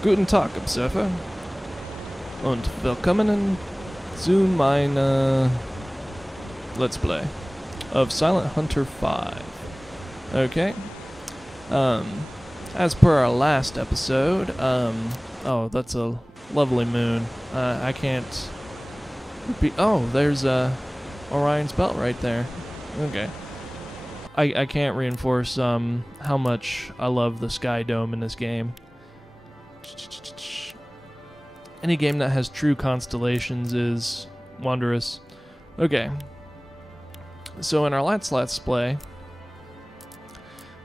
Guten Tag, Observer. Und willkommen zu mein Let's Play of Silent Hunter 5. Okay. As per our last episode, oh, that's a lovely moon. I can't repeat. Oh, there's Orion's belt right there. Okay. I can't reinforce how much I love the Sky Dome in this game. Any game that has true constellations is wondrous. Okay. So in our last Let's Play,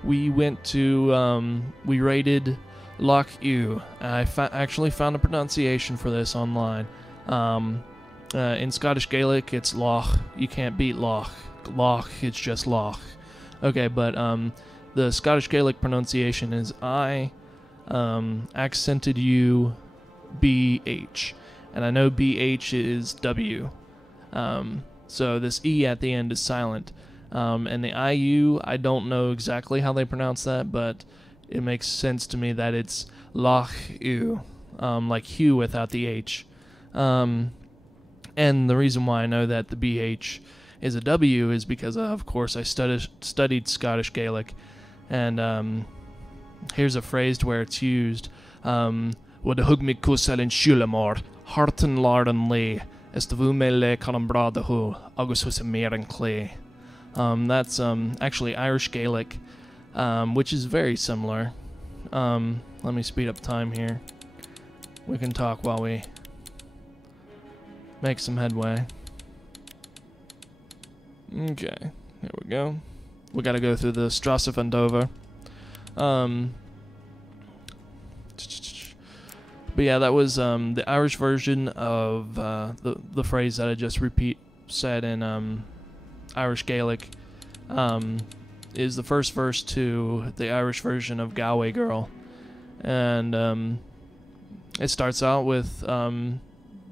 we went to, we raided Loch Ewe. I actually found a pronunciation for this online. In Scottish Gaelic, it's Loch. You can't beat Loch. Loch, it's just Loch. Okay, but the Scottish Gaelic pronunciation is I, accented U, BH. And I know BH is W. So this E at the end is silent. And the IU, I don't know exactly how they pronounce that, but it makes sense to me that it's Loch Ewe, like Hugh without the H. And the reason why I know that the BH is a W is because, of course, I studied Scottish Gaelic, and here's a phrase where it's used. Wad hug me kusel in shulamor, harten larden lay, as the vu me le can brada hu, agus was a mere and clay. That's actually Irish Gaelic, which is very similar. Let me speed up time here. We can talk while we make some headway. Okay, here we go. We gotta go through the Strasse van Dover. But yeah, that was the Irish version of the phrase that I just said in Irish Gaelic. Is the first verse to the Irish version of Galway Girl, and it starts out with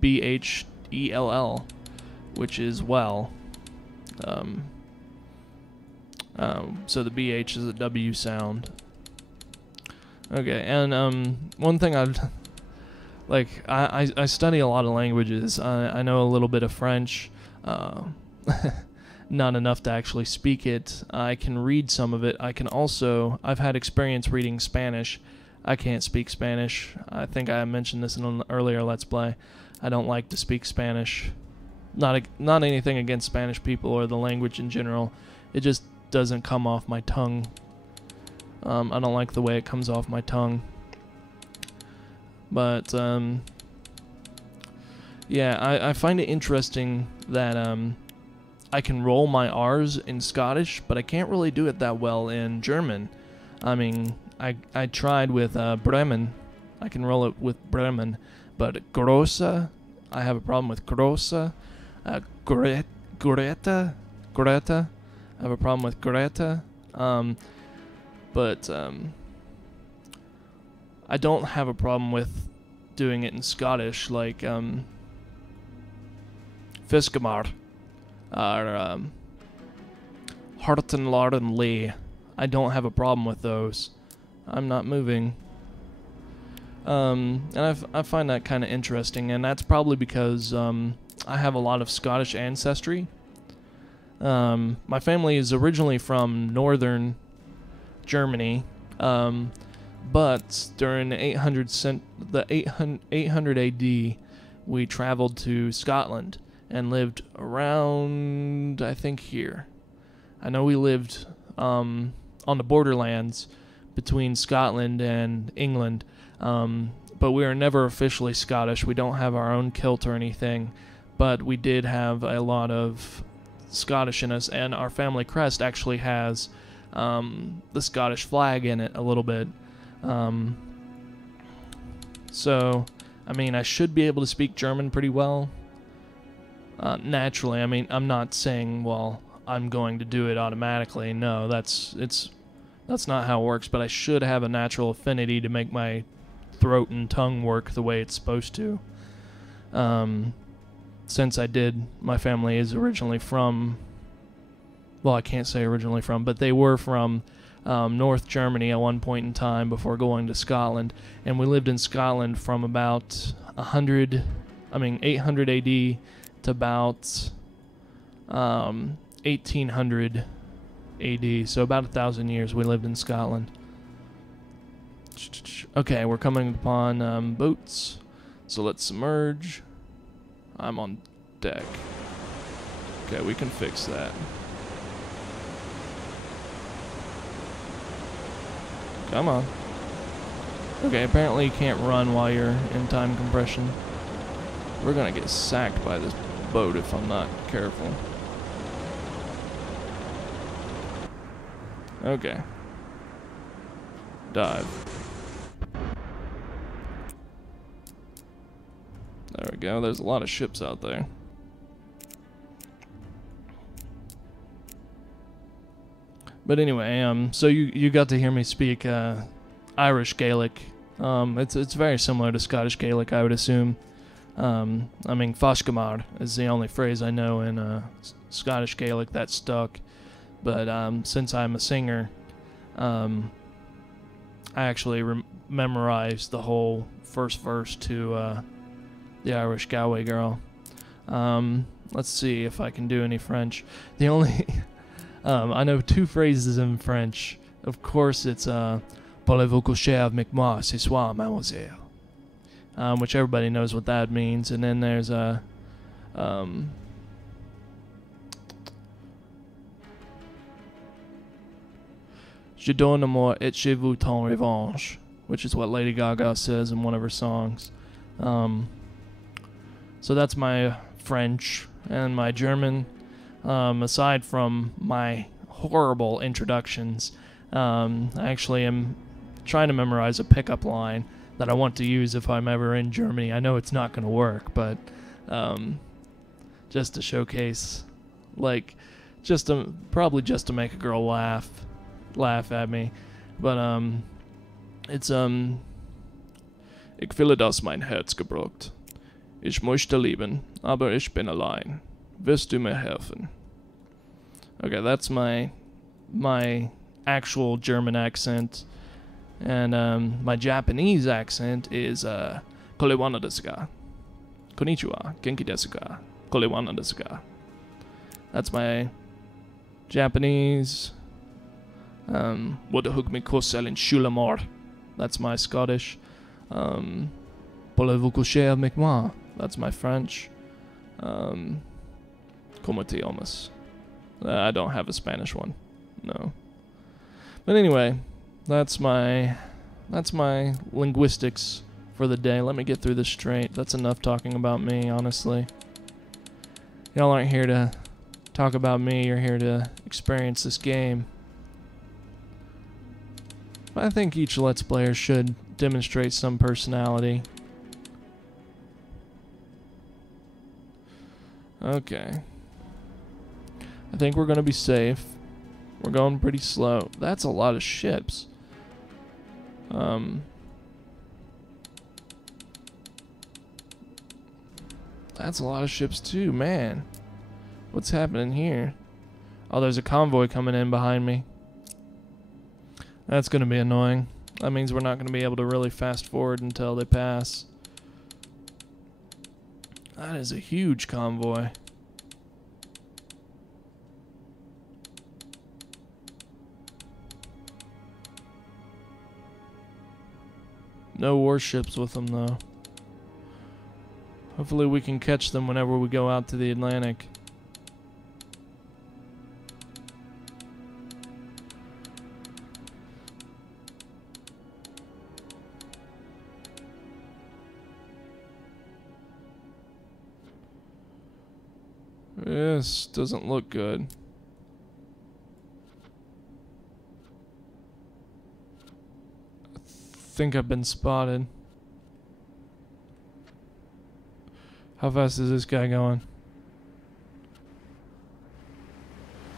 BHELL, which is well. So the BH is a W sound. Okay, and one thing I study a lot of languages. I know a little bit of French, not enough to actually speak it. I can read some of it. I've had experience reading Spanish. I can't speak Spanish. I think I mentioned this in an earlier Let's Play. I don't like to speak Spanish. Not anything against Spanish people or the language in general. It just doesn't come off my tongue. I don't like the way it comes off my tongue. But yeah, I find it interesting that I can roll my R's in Scottish, but I can't really do it that well in German. I mean, I tried with Bremen. I can roll it with Bremen, but Grosse, I have a problem with Grosse. Greta, I have a problem with Greta. But I don't have a problem with doing it in Scottish, like Fiskamar or Harten Larden Lee. I don't have a problem with those. I'm not moving. And I find that kind of interesting, and that's probably because I have a lot of Scottish ancestry. My family is originally from northern Germany, but during the 800 AD, we traveled to Scotland and lived around, I think, here. I know we lived on the borderlands between Scotland and England, but we are never officially Scottish. We don't have our own kilt or anything, but we did have a lot of Scottish in us, and our family crest actually has the Scottish flag in it a little bit. So, I mean, I should be able to speak German pretty well. Naturally, I mean, I'm not saying, well, I'm going to do it automatically. No, that's not how it works, but I should have a natural affinity to make my throat and tongue work the way it's supposed to. Since my family is originally from, well, I can't say originally from, but they were from North Germany at one point in time before going to Scotland, and we lived in Scotland from about 800 AD to about 1800 AD, so about 1,000 years we lived in Scotland. Okay, we're coming upon boats, so let's submerge. I'm on deck. Okay, we can fix that. Come on. Okay, apparently you can't run while you're in time compression. We're gonna get sacked by this boat if I'm not careful. Okay. Dive. There we go. There's a lot of ships out there. But anyway, so you got to hear me speak Irish Gaelic. It's very similar to Scottish Gaelic, I would assume. Fashgamar is the only phrase I know in Scottish Gaelic that stuck. But since I'm a singer, I actually memorized the whole first verse to the Irish Galway Girl. Let's see if I can do any French. The only I know two phrases in French. Of course, it's "Parlez-vous coucher avec moi ce soir, mademoiselle," which everybody knows what that means. And then there's a "Je donne amour et je vous ton revanche," which is what Lady Gaga says in one of her songs. So that's my French. And my German, aside from my horrible introductions, I actually am trying to memorize a pickup line that I want to use if I'm ever in Germany. I know it's not going to work, but just to showcase, like, probably just to make a girl laugh at me. But it's Ich will, dass mein Herz gebrochen. Ich möchte leben, aber ich bin allein. Wirst du mir helfen? Okay, that's my actual German accent. And my Japanese accent is Kolewana desu ka? Konnichiwa, genki desu ka? Kolewana desu ka? That's my Japanese. Wurde hug kosel in Schulamor. That's my Scottish. Parlez-vous coucher avec moi? That's my French. Como te llamas? I don't have a Spanish one. No. But anyway, that's my linguistics for the day. Let me get through this straight. That's enough talking about me, honestly. Y'all aren't here to talk about me. You're here to experience this game. I think each Let's Player should demonstrate some personality. Okay. I think we're going to be safe. We're going pretty slow. That's a lot of ships. That's a lot of ships too, man. What's happening here? Oh, there's a convoy coming in behind me. That's going to be annoying. That means we're not going to be able to really fast forward until they pass. That is a huge convoy. No warships with them, though. Hopefully we can catch them whenever we go out to the Atlantic. This doesn't look good. I think I've been spotted. How fast is this guy going?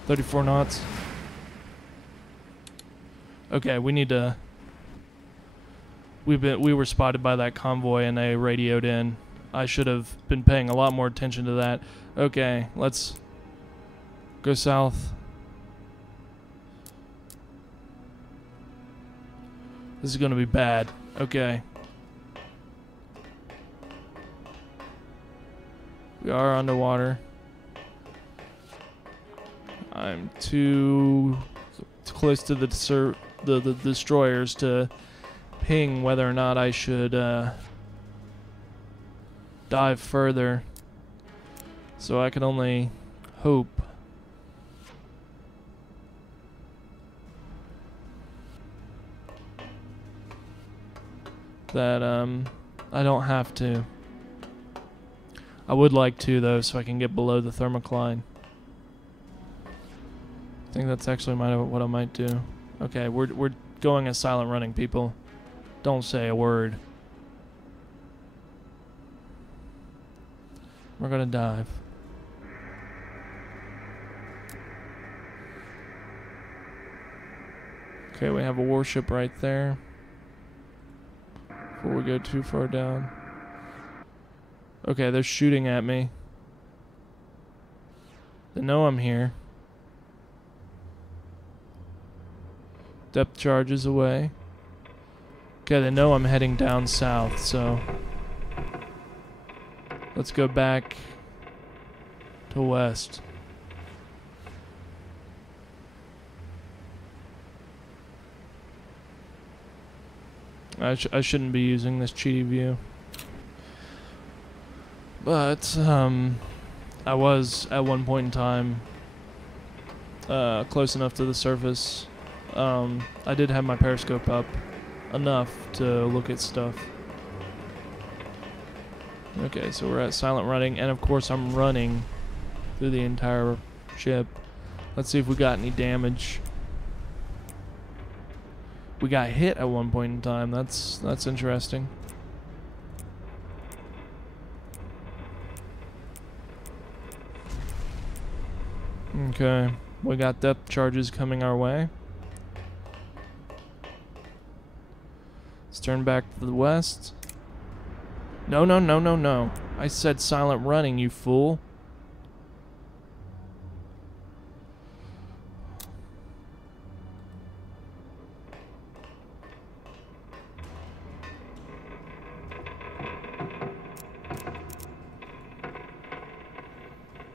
34 knots. Okay, we need to... We were spotted by that convoy and they radioed in. I should have been paying a lot more attention to that. Okay, let's go south. This is gonna be bad. Okay. We are underwater. I'm too close to the destroyers to ping whether or not I should dive further. So I can only hope that I don't have to. I would like to though, so I can get below the thermocline. I think that's actually what I might do. Okay, we're going as silent running, people. Don't say a word. We're gonna dive. Okay, we have a warship right there. Before we go too far down. Okay, they're shooting at me. They know I'm here. Depth charges away. Okay, they know I'm heading down south, so let's go back to west. I shouldn't be using this cheaty view. But, I was, at one point in time, close enough to the surface. I did have my periscope up enough to look at stuff. Okay, so we're at silent running, and of course I'm running through the entire ship. Let's see if we got any damage. We got hit at one point in time. That's interesting. Okay, we got depth charges coming our way. Let's turn back to the west. No, no, no, no, no. I said silent running, you fool.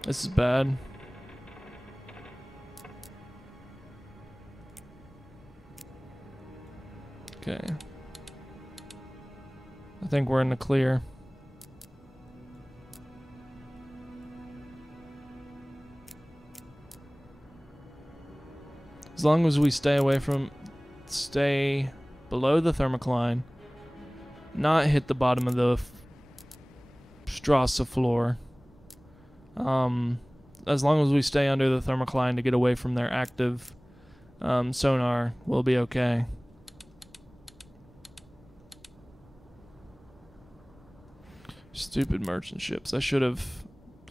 This is bad. Okay. I think we're in the clear. As long as we stay below the thermocline, not hit the bottom of the Strasse floor. As long as we stay under the thermocline to get away from their active sonar, we'll be okay. Stupid merchant ships. I should have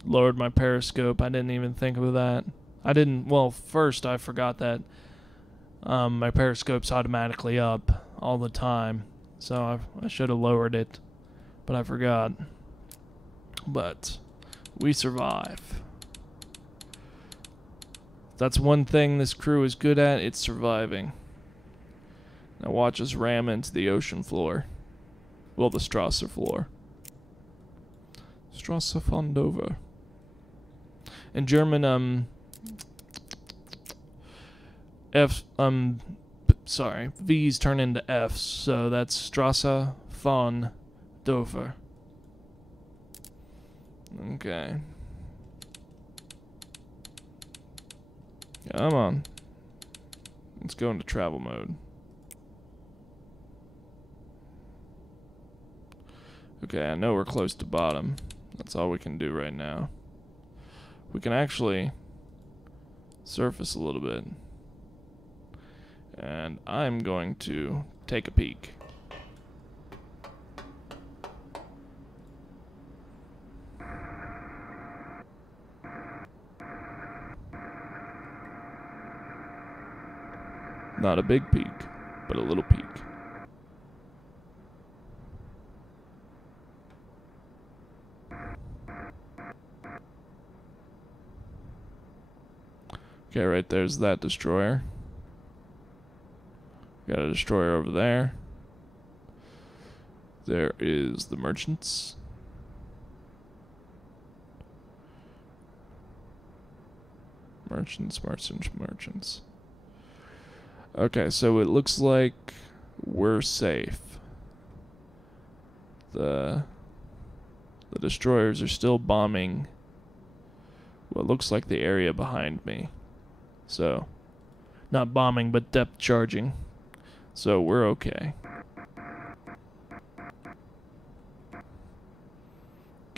lowered my periscope. I didn't even think of that. Well, first I forgot that my periscope's automatically up all the time. So I should have lowered it, but I forgot. But we survive. That's one thing this crew is good at, it's surviving. Now watch us ram into the ocean floor. Well, the Strasse floor. Strasse von Dover. In German, V's turn into F's, so that's Strasse von Dover. Okay. Come on. Let's go into travel mode. Okay, I know we're close to bottom. That's all we can do right now. We can actually surface a little bit. And I'm going to take a peek. Not a big peak, but a little peak. Okay, right there's that destroyer. Got a destroyer over there. There is the merchants. Merchants. Okay, so it looks like we're safe. The destroyers are still bombing what looks like the area behind me. So, not bombing, but depth charging. So we're okay.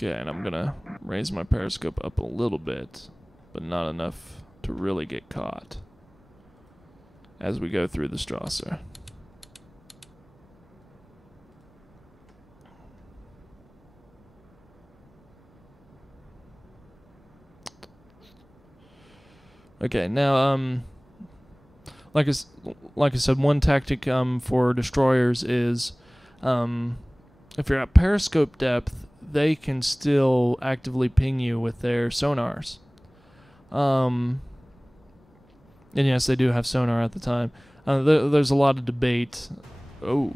Okay, and I'm gonna raise my periscope up a little bit, but not enough to really get caught as we go through the Strasser. Okay, now like I said, one tactic for destroyers is if you're at periscope depth, they can still actively ping you with their sonars. And yes, they do have sonar at the time. There's a lot of debate. Oh.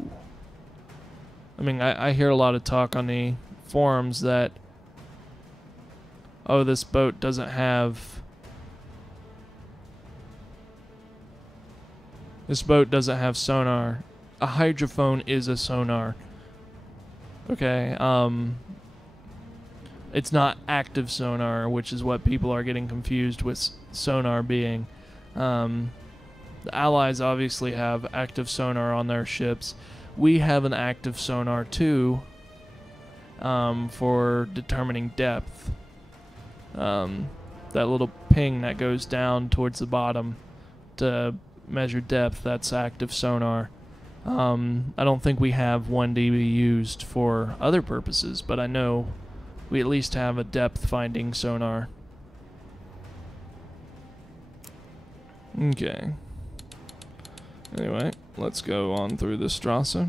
I mean, I hear a lot of talk on the forums that, oh, this boat doesn't have... This boat doesn't have sonar. A hydrophone is a sonar. Okay, it's not active sonar, which is what people are getting confused with sonar being. The Allies obviously have active sonar on their ships. We have an active sonar too, for determining depth. That little ping that goes down towards the bottom to measure depth, that's active sonar. I don't think we have one to be used for other purposes, but I know we at least have a depth finding sonar. Okay. Anyway, let's go on through the Strasse.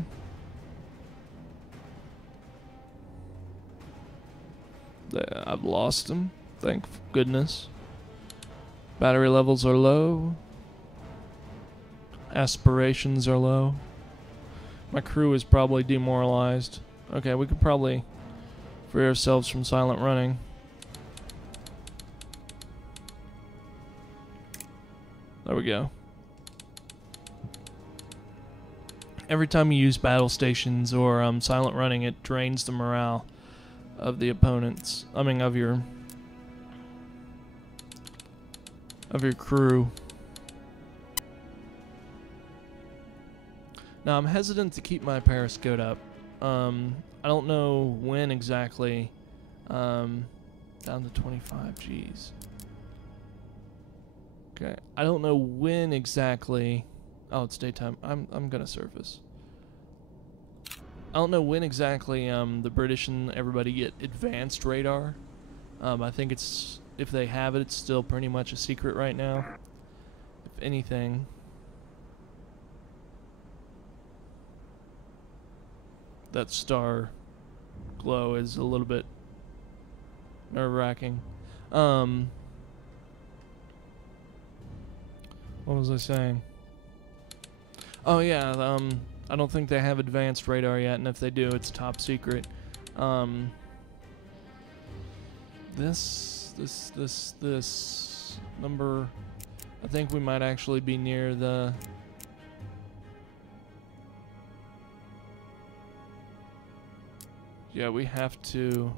I've lost him, thank goodness. Battery levels are low. Aspirations are low. My crew is probably demoralized. Okay, we could probably free ourselves from silent running. There we go. Every time you use battle stations or silent running, it drains the morale of the opponents. I mean, of your crew. Now, I'm hesitant to keep my periscope up. I don't know when exactly. Down to 25 Gs. Okay, I don't know when exactly. Oh, it's daytime. I'm gonna surface. I don't know when exactly the British and everybody get advanced radar. I think it's, if they have it, it's still pretty much a secret right now. If anything. That star glow is a little bit nerve-wracking. What was I saying? Oh yeah, I don't think they have advanced radar yet, and if they do, it's top secret. This number, I think we might actually be near the... Yeah, we have to...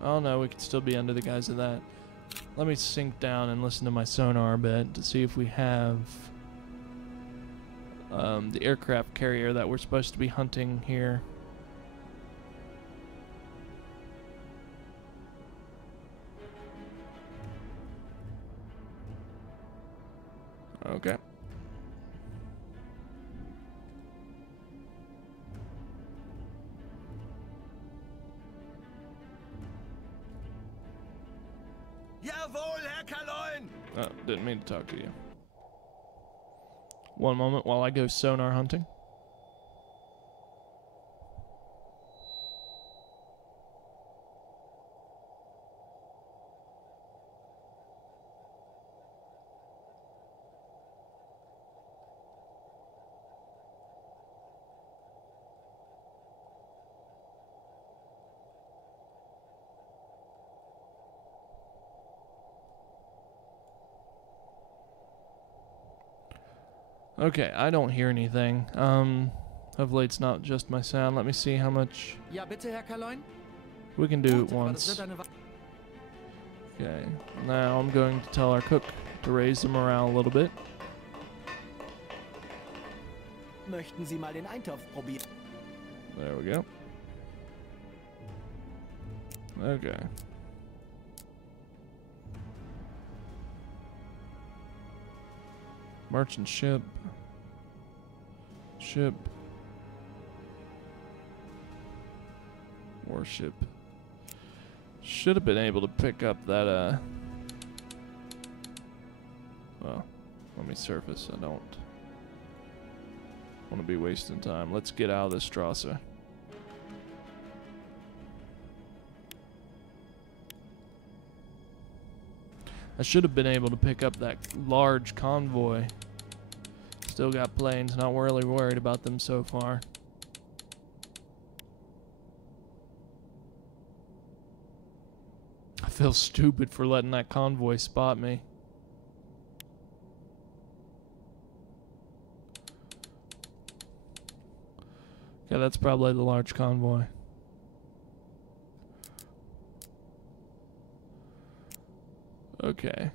Oh no, we could still be under the guise of that. Let me sink down and listen to my sonar a bit to see if we have the aircraft carrier that we're supposed to be hunting here. Okay. Jawohl, Herr Kaloin! Oh, didn't mean to talk to you. One moment while I go sonar hunting. Okay, I don't hear anything. Hopefully it's not just my sound. Let me see how much Ja, bitte, Herr Kaloin. we can do it Gut, aber das once. wird eine Okay, now I'm going to tell our cook to raise the morale a little bit. Möchten Sie mal den Eintopf probieren? There we go. Okay. Merchant ship. Ship. Warship. Should have been able to pick up that, well, let me surface. I don't want to be wasting time. Let's get out of this Strasse. I should have been able to pick up that large convoy. Still got planes, not really worried about them so far. I feel stupid for letting that convoy spot me. Okay, that's probably the large convoy. Okay.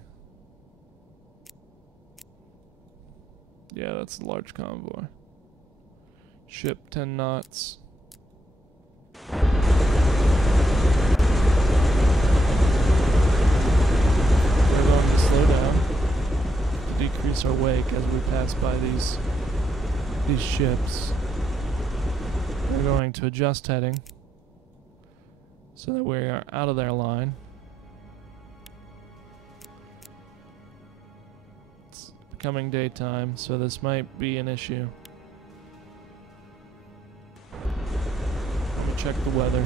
Yeah, that's the large convoy. Ship 10 knots. We're going to slow down to decrease our wake as we pass by these ships. We're going to adjust heading so that we are out of their line. It's becoming daytime, so this might be an issue. Let me check the weather.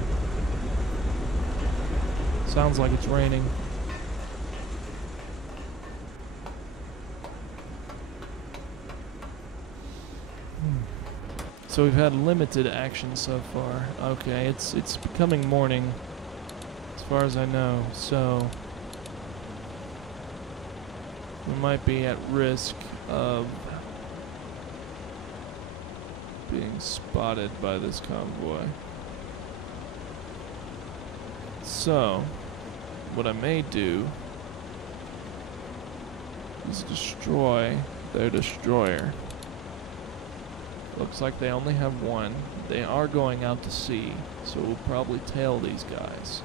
Sounds like it's raining. So we've had limited action so far. Okay, it's becoming morning, as far as I know, so we might be at risk of being spotted by this convoy. So, what I may do is destroy their destroyer. Looks like they only have one. They are going out to sea, so we'll probably tail these guys.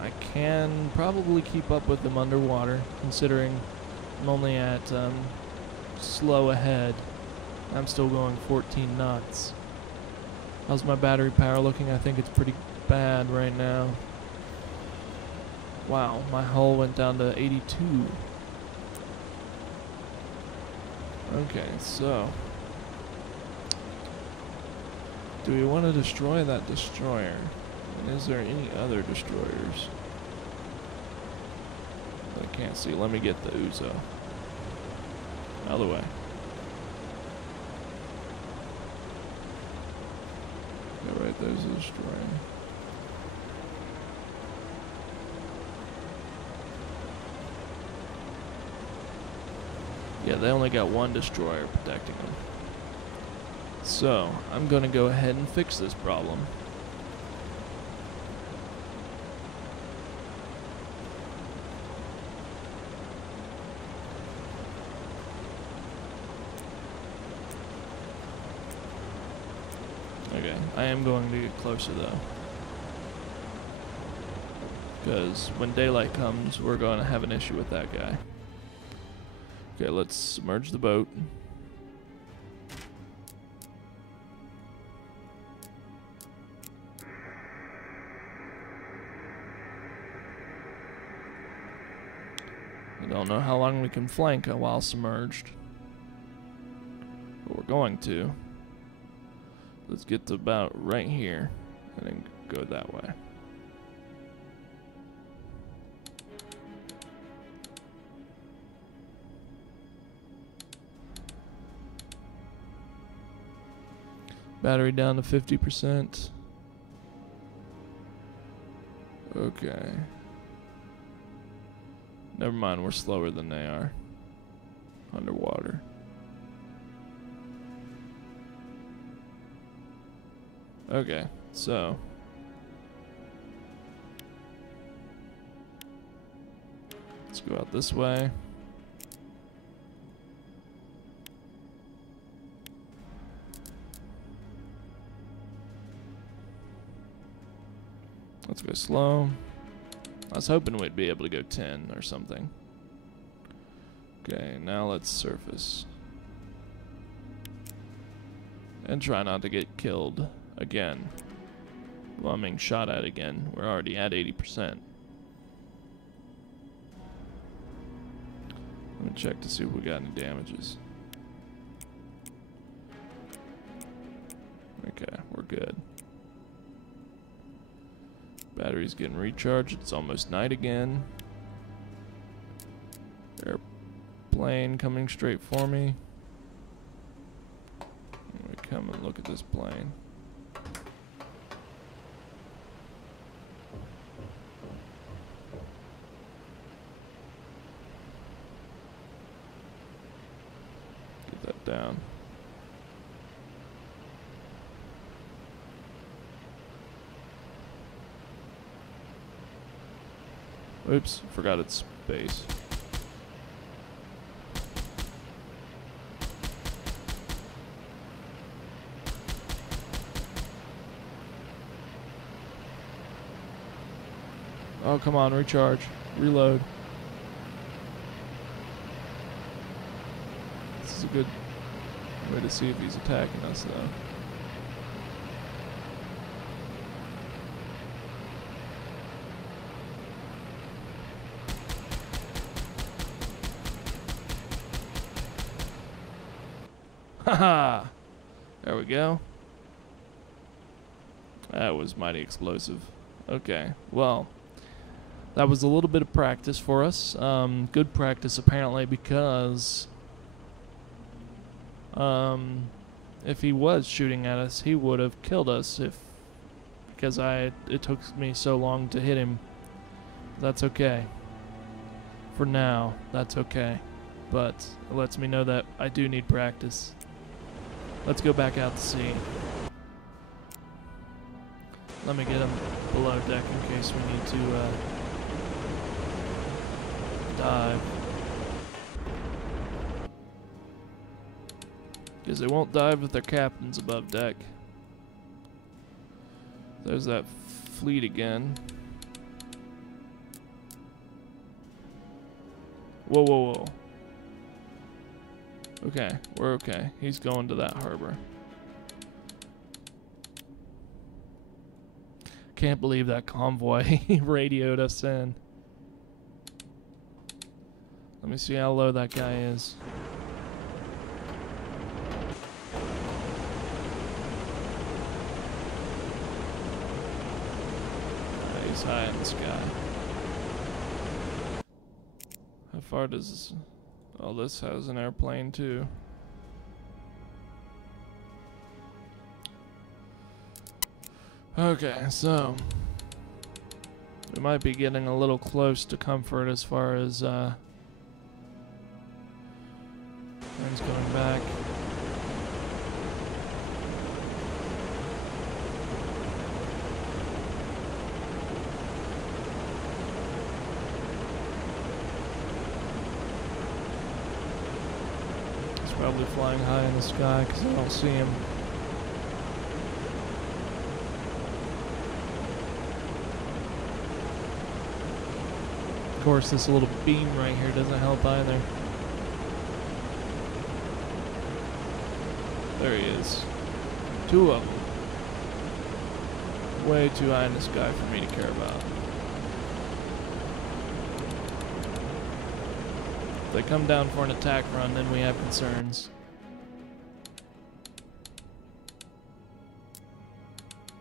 I can probably keep up with them underwater, considering I'm only at slow ahead. I'm still going 14 knots. How's my battery power looking? I think it's pretty bad right now. Wow, my hull went down to 82. Okay, so do we want to destroy that destroyer? And is there any other destroyers? I can't see. Let me get the Uzo out of the way. Yeah, right there's a destroyer. Yeah, they only got one destroyer protecting them. So, I'm going to go ahead and fix this problem. Okay, I am going to get closer though. Because when daylight comes, we're going to have an issue with that guy. Okay, let's submerge the boat. I don't know how long we can flank while submerged, but we're going to. Let's get to about right here and then go that way. Battery down to 50%. Okay. Never mind, we're slower than they are. Underwater. Okay, so let's go out this way. Let's go slow. I was hoping we'd be able to go 10 or something. Okay, now let's surface. And try not to get killed again. Well, I'm being shot at again. We're already at 80%. Let me check to see if we got any damages. Okay, we're good. Battery's getting recharged. It's almost night again. Airplane coming straight for me. Let me come and look at this plane. Get that down. Oops, forgot its base. Oh, come on, recharge. Reload. This is a good way to see if he's attacking us, though. Haha! There we go. That was mighty explosive. Okay, well, that was a little bit of practice for us. Good practice, apparently, because if he was shooting at us, he would have killed us because it took me so long to hit him. That's okay. For now, that's okay. But it lets me know that I do need practice. Let's go back out to sea. Let me get him below deck in case we need to dive. Because they won't dive if their captain's above deck. There's that fleet again. Whoa, whoa, whoa. Okay, we're okay. He's going to that harbor. Can't believe that convoy radioed us in. Let me see how low that guy is. He's high in the sky. How far does this... Oh, this has an airplane too. Okay, so we might be getting a little close to comfort as far as things going back. Probably flying high in the sky because I don't see him. Of course, this little beam right here doesn't help either. There he is. Two of them. Way too high in the sky for me to care about. If they come down for an attack run, then we have concerns.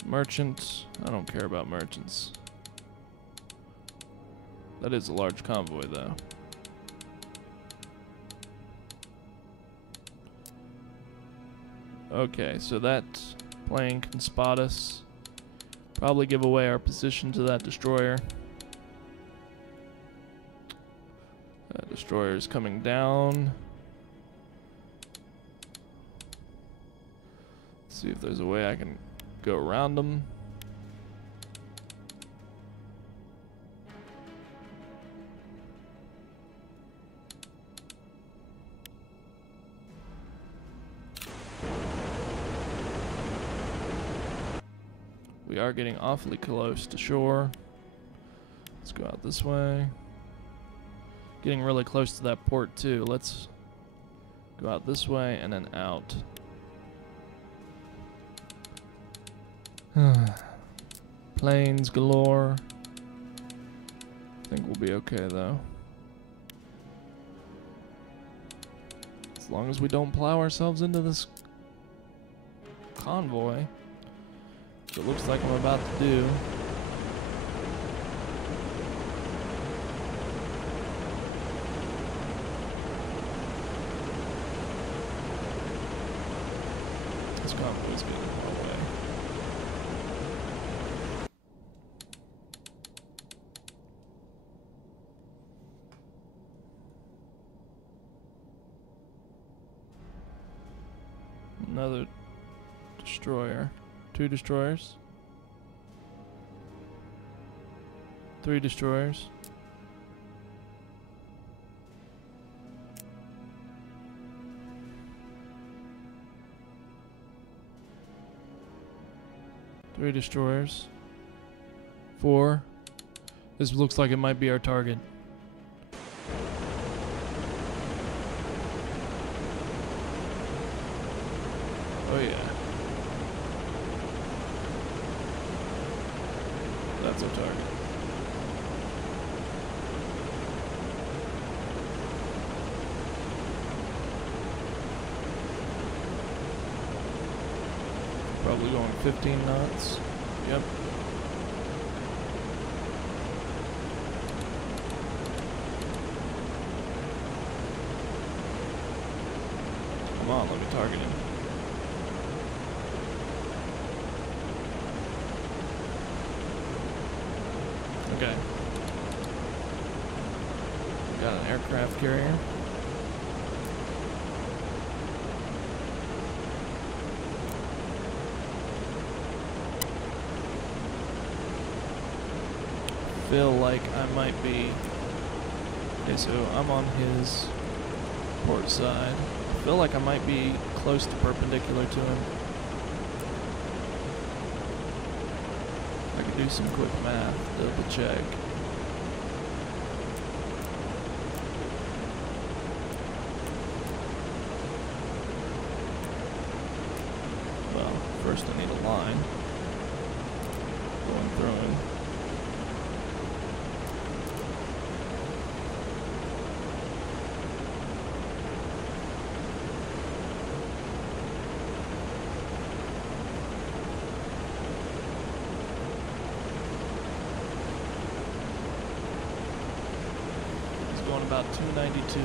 Merchants. I don't care about merchants. That is a large convoy, though. Okay, so that plane can spot us Probably give away our position to that destroyer. That destroyer is coming down. See if there's a way I can go around them. We are getting awfully close to shore. Let's go out this way. Getting really close to that port too. Let's go out this way and then out. Planes galore. I think we'll be okay though. As long as we don't plow ourselves into this convoy, which it looks like I'm about to do. This convoy's getting in our way. Another destroyer. 2 destroyers. 3 destroyers. Three destroyers. 4. This looks like it might be our target. Oh yeah. That's our target. Probably going 15 knots. Yep. Come on, let me target him. Okay. We got an aircraft carrier. Feel like I might be. Okay, so I'm on his port side. I feel like I might be close to perpendicular to him. I could do some quick math, double check. Well, first I need a line going through him. About 292.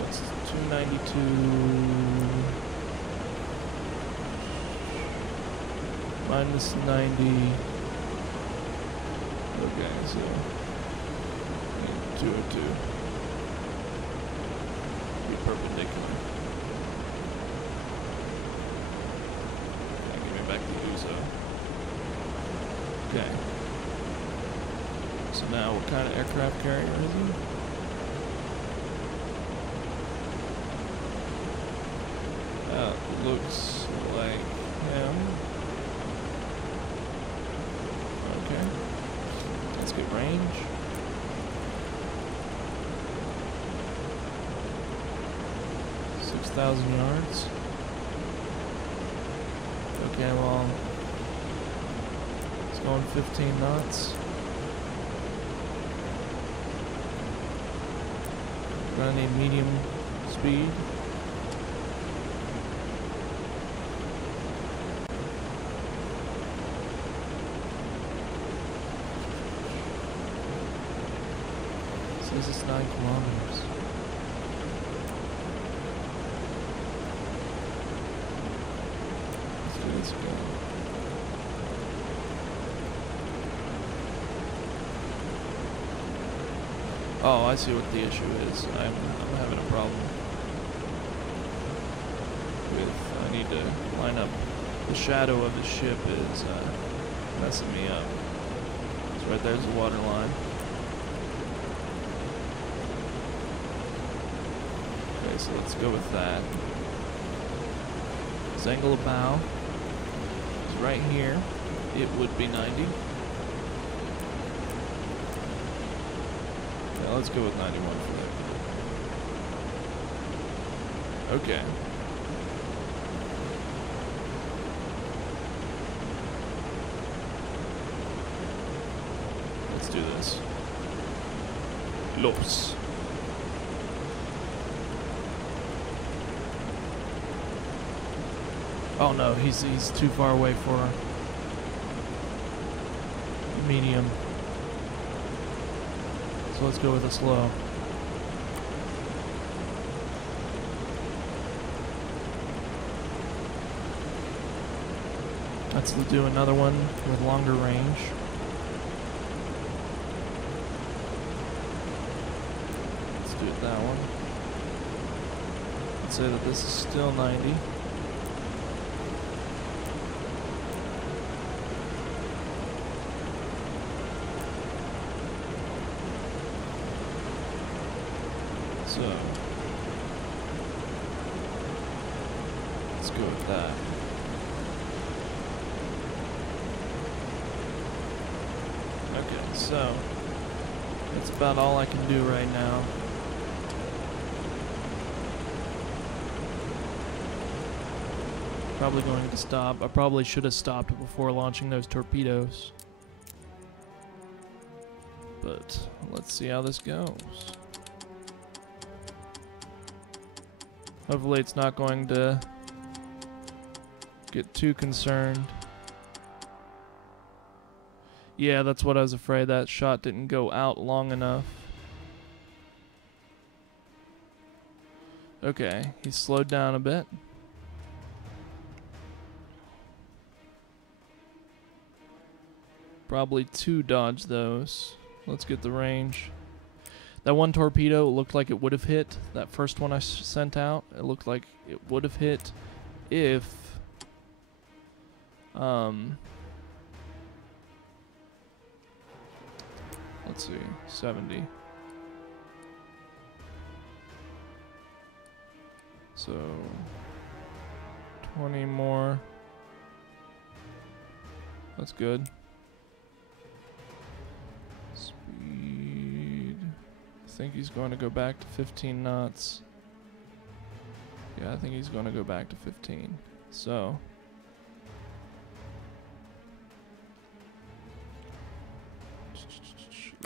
What's 292 minus 90? Okay, so 202. Be perpendicular. Okay, give me back the Uzo. Okay. So now, what kind of aircraft carrier is he? Looks like him. Okay. Let's get range. $6,000 yards. Okay, well, it's going 15 knots. Gonna need medium speed. Says it's 9 kilometers. Let's do this again. Oh, I see what the issue is. I'm having a problem with. I need to line up. The shadow of the ship is messing me up. So right there's the water line. Okay, so let's go with that. This angle of bow is right here. It would be 90. Yeah, let's go with 91 for that. Okay. Let's do this. Los. Oh no, he's too far away for medium. So let's go with a slow. Let's do another one with longer range. Let's do it that one. Let's say that this is still 90. So let's go with that. Okay, so that's about all I can do right now. Probably going to stop. I probably should have stopped before launching those torpedoes. But let's see how this goes. Hopefully it's not going to get too concerned. Yeah, that's what I was afraid. That shot didn't go out long enough. Okay, he slowed down a bit. Probably to dodge those. Let's get the range. That one torpedo looked like it would have hit. That first one I sent out, it looked like it would have hit if let's see, 70. So 20 more. That's good. Speed. I think he's going to go back to 15 knots. Yeah, I think he's going to go back to 15. So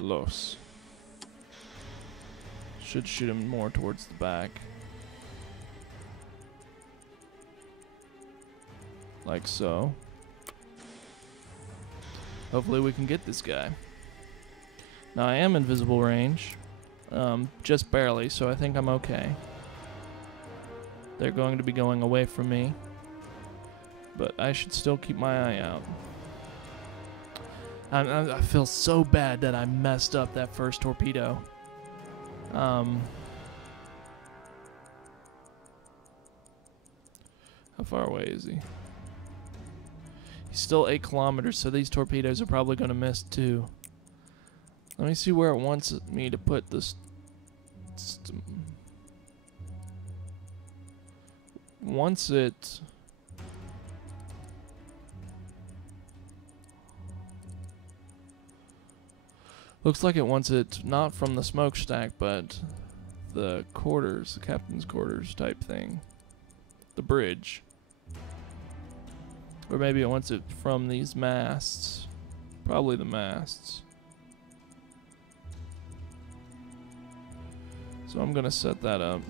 Los. Should shoot him more towards the back. Like so. Hopefully we can get this guy. Now I am in visible range. Just barely, so I think I'm okay. They're going to be going away from me. But I should still keep my eye out. I feel so bad that I messed up that first torpedo. How far away is he? He's still 8 kilometers, so these torpedoes are probably going to miss too. Let me see where it wants me to put this. Once it... Looks like it wants it not from the smokestack, but the quarters, the captain's quarters type thing. The bridge. Or maybe it wants it from these masts. Probably the masts. So I'm gonna set that up.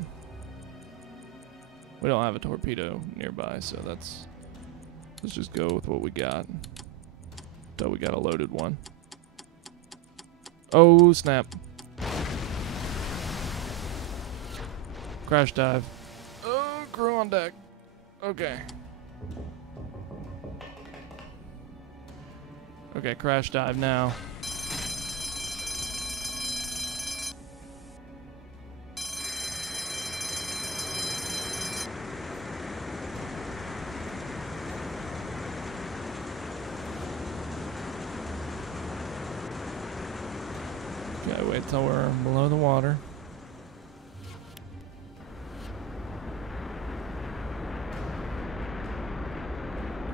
We don't have a torpedo nearby, so let's just go with what we got. Until we got a loaded one. Oh, snap. Crash dive. Oh, crew on deck. Okay. Okay, crash dive now. Okay, wait till we're below the water.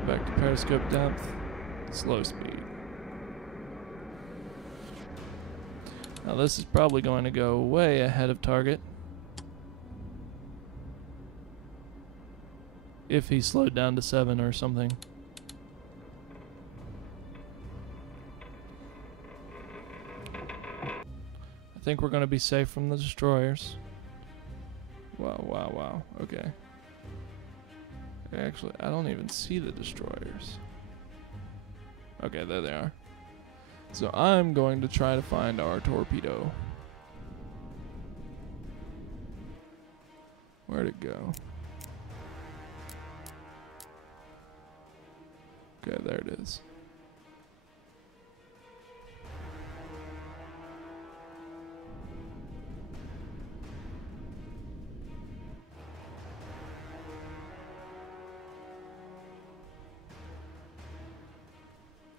Go back to periscope depth. Slow speed. Now this is probably going to go way ahead of target. If he slowed down to 7 or something. I think we're going to be safe from the destroyers. Wow, wow, wow. Okay. Actually, I don't even see the destroyers. Okay, there they are. So I'm going to try to find our torpedo. Where'd it go? Okay, there it is.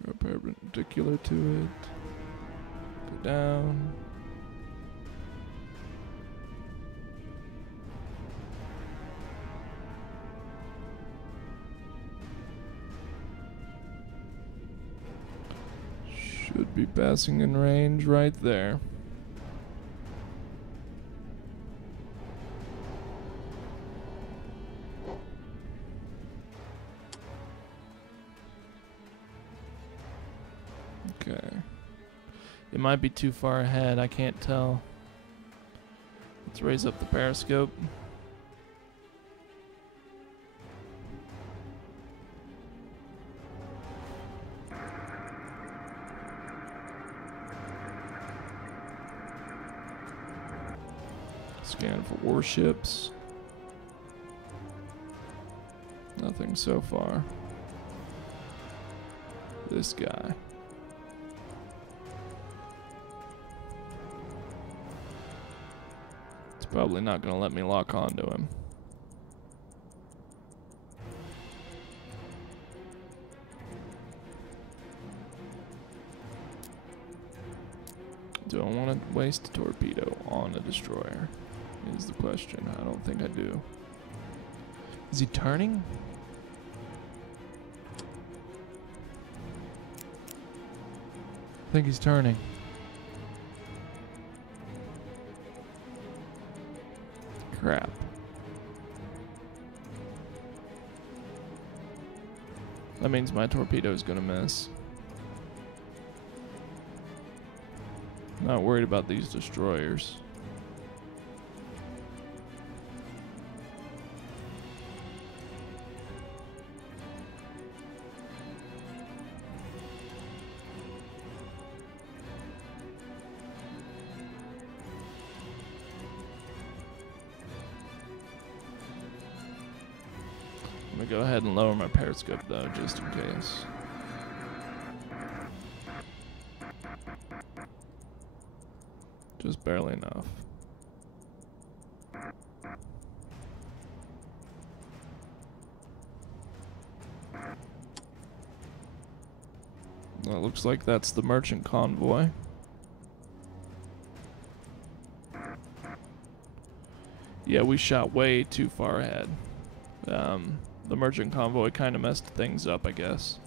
Go perpendicular to it. Go down. Should be passing in range right there. Okay. It might be too far ahead, I can't tell. Let's raise up the periscope. Scan for warships. Nothing so far. This guy. It's probably not going to let me lock onto him. Do I want to waste a torpedo on a destroyer? Is the question. I don't think I do. Is he turning? I think he's turning. Crap. That means my torpedo is gonna miss. Not worried about these destroyers. I'm gonna go ahead and lower my periscope though, just in case. Just barely enough. Well, it looks like that's the merchant convoy. Yeah, we shot way too far ahead. The merchant convoy kind of messed things up, I guess.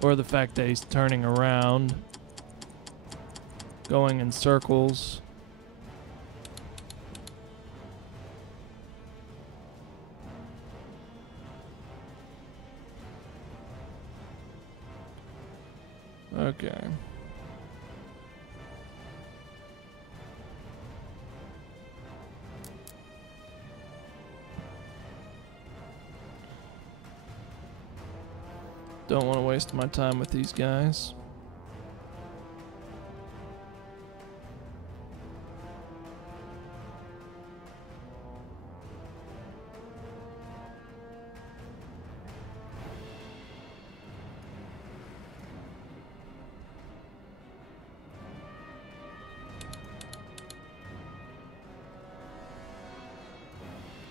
Or the fact that he's turning around, going in circles. Okay. Don't want to waste my time with these guys.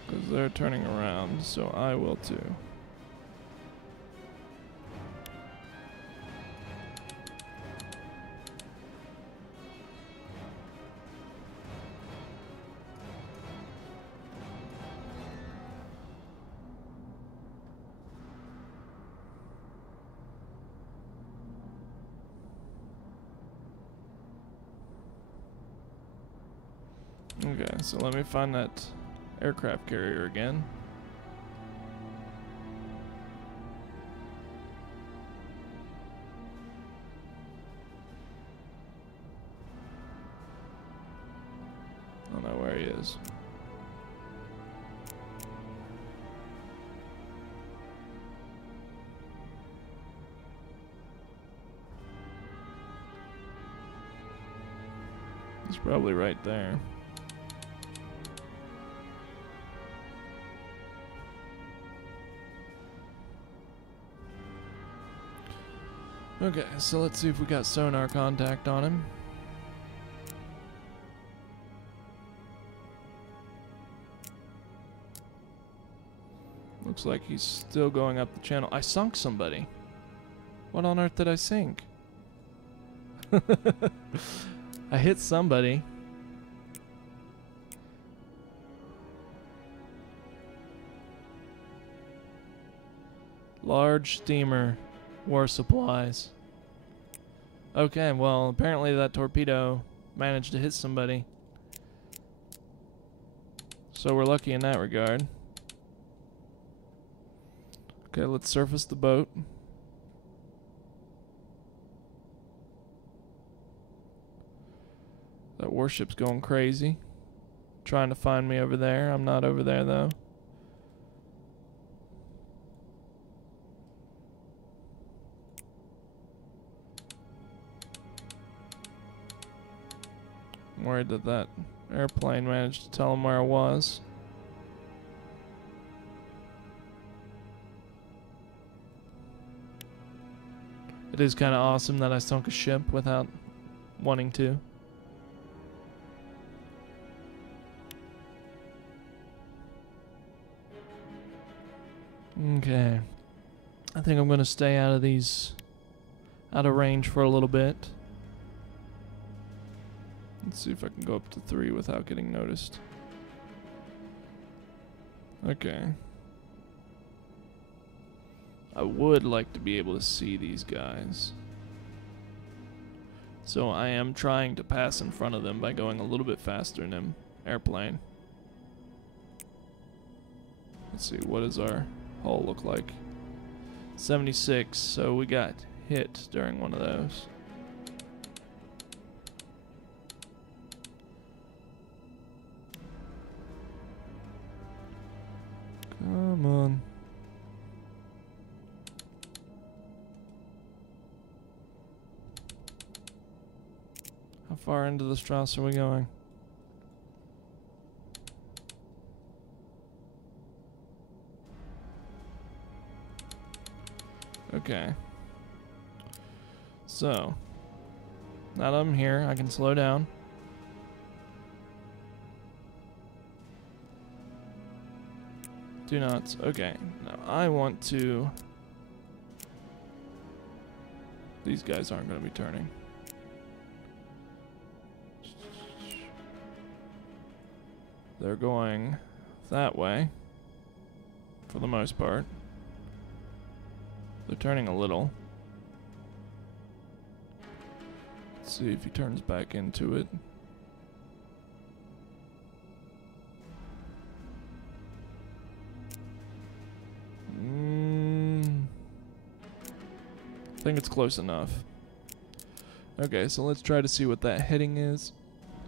Because They're turning around, so I will too. Okay, so let me find that aircraft carrier again. I don't know where he is. He's probably right there. Okay, so let's see if we got sonar contact on him. Looks like he's still going up the channel. I sunk somebody. What on earth did I sink? I hit somebody. Large steamer. War supplies. Okay, well, apparently that torpedo managed to hit somebody. So we're lucky in that regard. Okay, let's surface the boat. That warship's going crazy. Trying to find me over there. I'm not over there, though. I'm worried that that airplane managed to tell him where I was. It is kind of awesome that I sunk a ship without wanting to. Okay. I think I'm going to stay out of these, out of range for a little bit. Let's see if I can go up to 3 without getting noticed. Okay. I would like to be able to see these guys. So I am trying to pass in front of them by going a little bit faster than them. Airplane. Let's see, what does our hull look like? 76, so we got hit during one of those. Come on. How far into the Strauss are we going? Okay. So, now that I'm here, I can slow down. Do not. Okay. Now I want to. These guys aren't going to be turning. They're going that way for the most part. They're turning a little. Let's see if he turns back into it. I think it's close enough. Okay, so let's try to see what that heading is.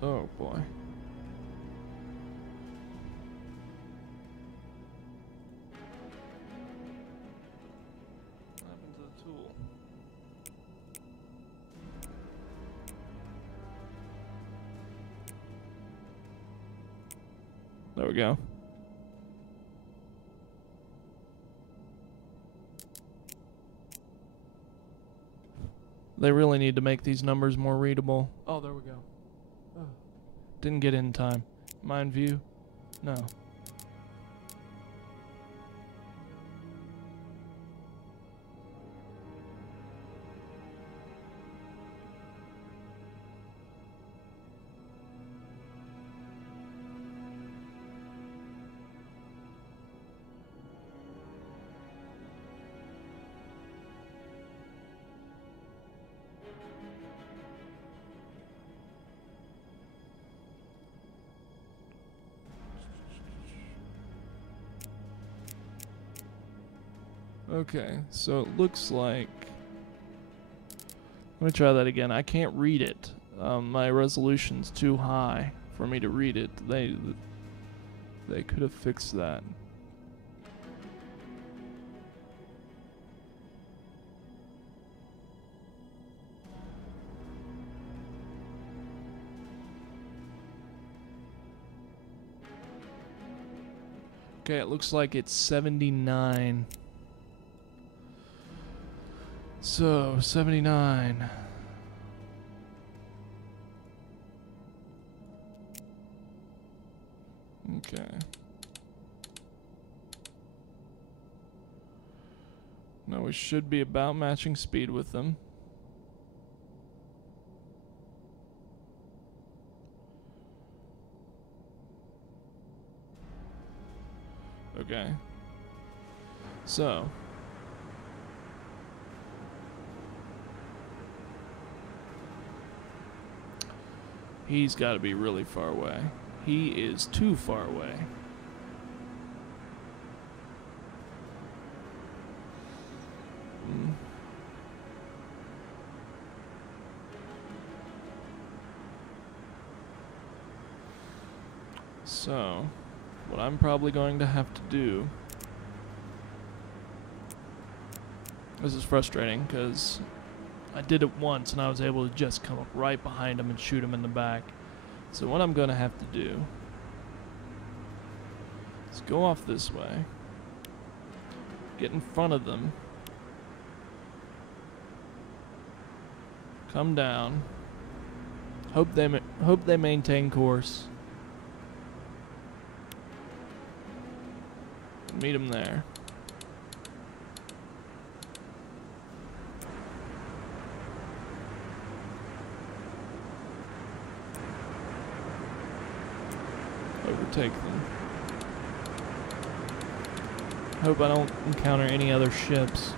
Oh boy. What happened to the tool? There we go. They really need to make these numbers more readable. Oh, there we go. Oh. Didn't get in time. Mind view? No. Okay, so it looks like... Let me try that again. I can't read it. My resolution's too high for me to read it. They could have fixed that. Okay, it looks like it's 79. So, 79. Okay. Now we should be about matching speed with them. Okay. So. He's got to be really far away. He is too far away. So, what I'm probably going to have to do... This is frustrating because I did it once and I was able to just come up right behind him and shoot him in the back. So what I'm going to have to do is go off this way, get in front of them, come down, hope they maintain course, meet them there. Overtake them. Hope I don't encounter any other ships.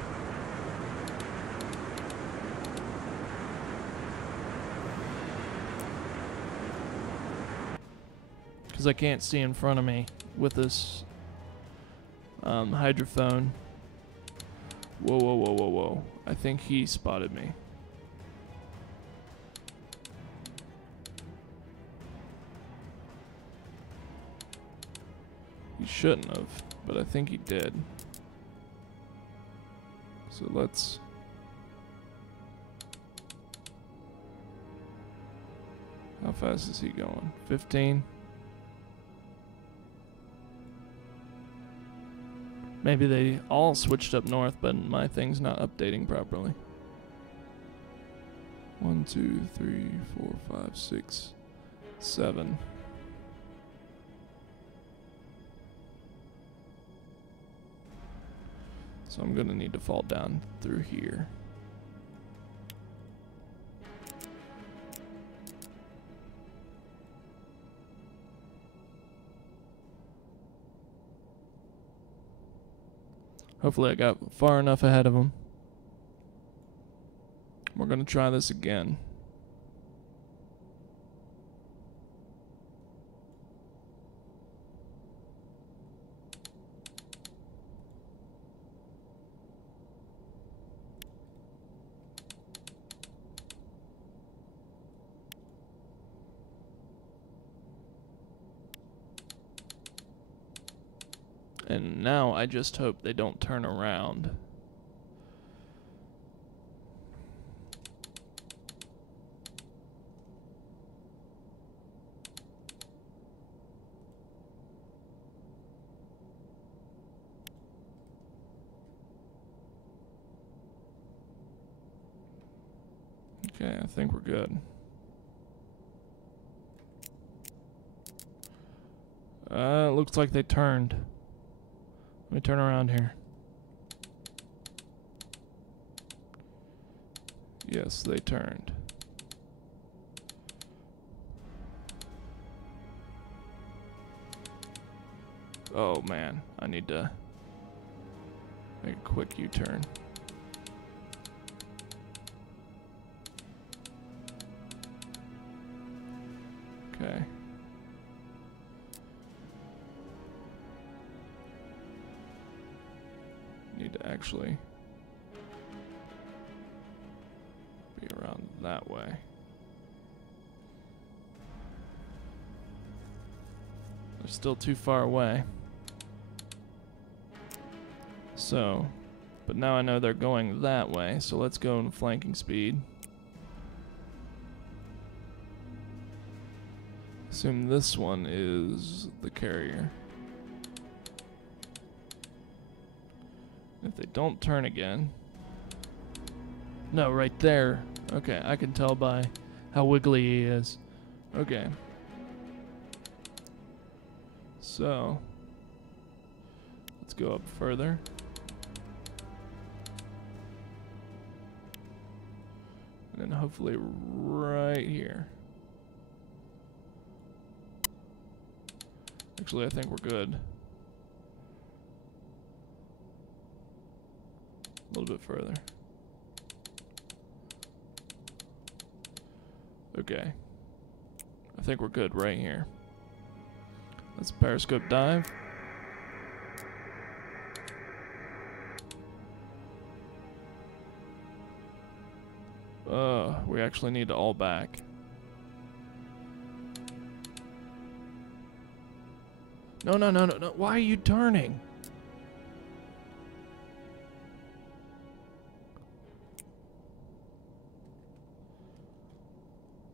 Because I can't see in front of me with this hydrophone. Whoa, whoa, whoa, whoa, whoa. I think he spotted me. He shouldn't have, but I think he did. So let's... How fast is he going? 15? Maybe they all switched up north, but my thing's not updating properly. 1, 2, 3, 4, 5, 6, 7. So I'm gonna need to fall down through here. Hopefully I got far enough ahead of him. We're gonna try this again. And now I just hope they don't turn around. Okay, I think we're good. Looks like they turned. Let me turn around here. Yes, they turned. Oh man, I need to make a quick U-turn. Okay. need to actually be around that way. They're still too far away. So, but now I know they're going that way, so let's go in flanking speed. Assume this one is the carrier. If they don't turn again. No, right there. Okay, I can tell by how wiggly he is. Okay. So, let's go up further. And then hopefully right here. Actually, I think we're good. A little bit further. Okay. I think we're good right here. Let's periscope dive. We actually need to all back. No. Why are you turning?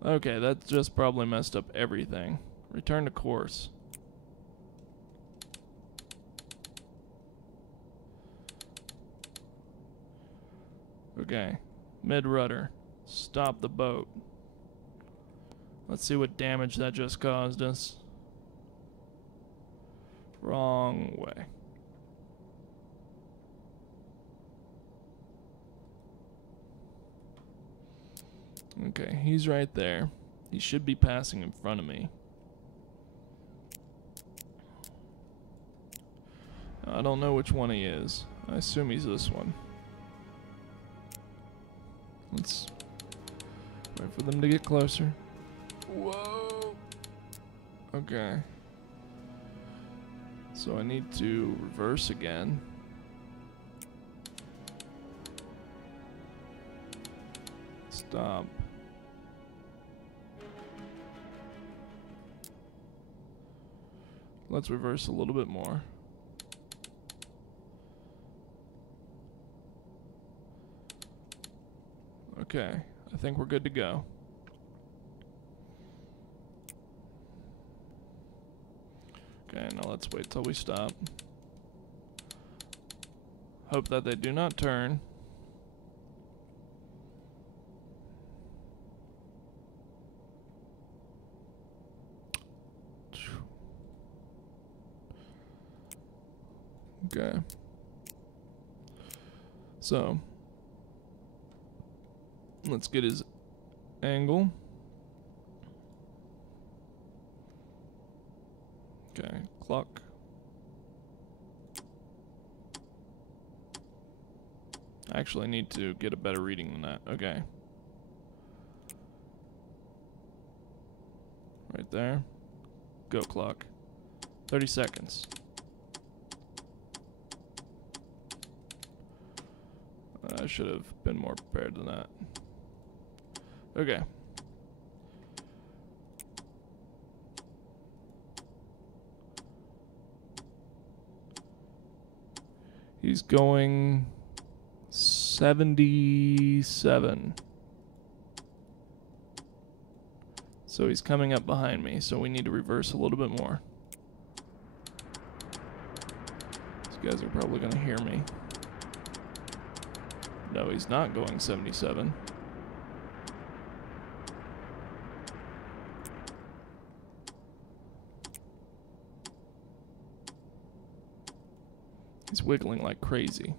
Okay, that just probably messed up everything. Return to course. Okay, mid-rudder. Stop the boat. Let's see what damage that just caused us. Wrong way. Okay, he's right there. He should be passing in front of me. I don't know which one he is. I assume he's this one. Let's wait for them to get closer. Whoa! Okay. So I need to reverse again. Stop. Let's reverse a little bit more. Okay, I think we're good to go. Okay, now let's wait till we stop. Hope that they do not turn. Okay. So, let's get his angle. Okay, clock. I actually need to get a better reading than that. Okay. Right there. Go clock. 30 seconds. I should have been more prepared than that. Okay. He's going 77. So he's coming up behind me, so we need to reverse a little bit more. These guys are probably going to hear me. No, he's not going 77. He's wiggling like crazy.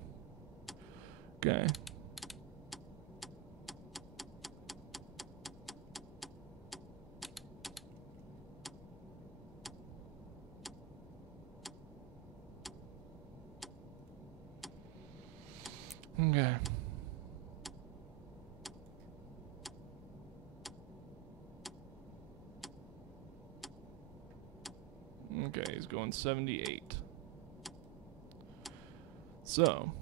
Okay. Okay. Okay, he's going 78. So,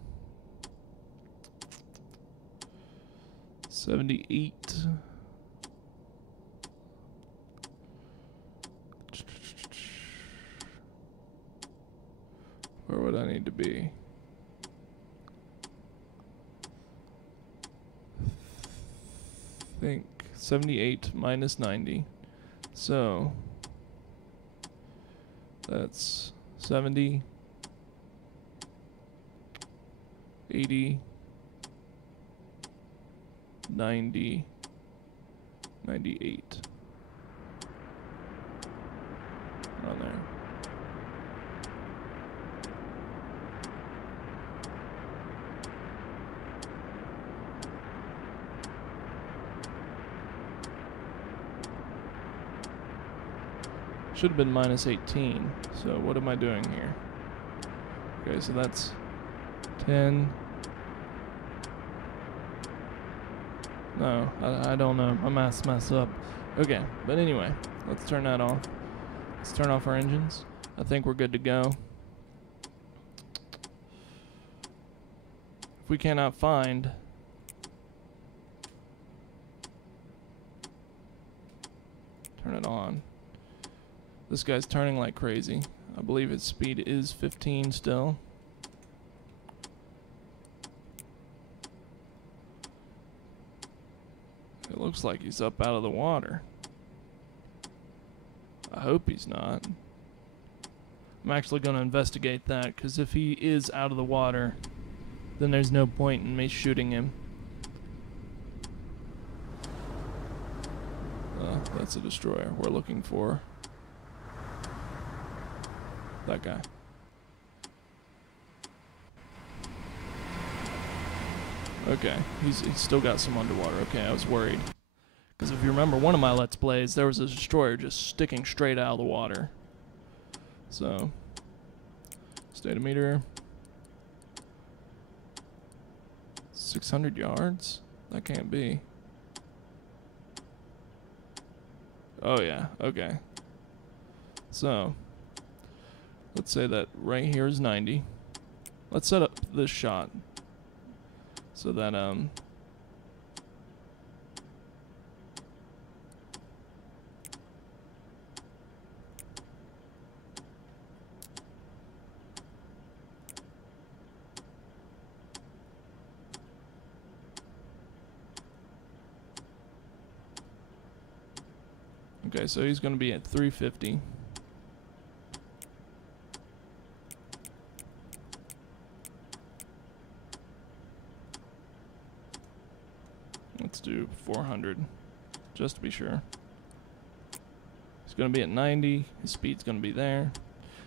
78. Where would I need to be? I think 78 minus 90. So that's 70, 80, 90, 98. Around there. Should have been minus 18. So what am I doing here? Okay, so that's 10. No, I don't know. My math's messed up. Okay, but anyway, let's turn that off. Let's turn off our engines. I think we're good to go. If we cannot find... Turn it on. This guy's turning like crazy. I believe his speed is 15 still. It looks like he's up out of the water. I hope he's not. I'm actually going to investigate that, because if he is out of the water, then there's no point in me shooting him. That's a destroyer. We're looking for that guy. Okay, he's still got some underwater. Okay, I was worried. Because if you remember one of my Let's Plays, there was a destroyer just sticking straight out of the water. So, statometer. 600 yards? That can't be. Oh yeah, okay. So, let's say that right here is 90. Let's set up this shot so that okay, so he's going to be at 350. Let's do 400, just to be sure. He's going to be at 90. His speed's going to be there.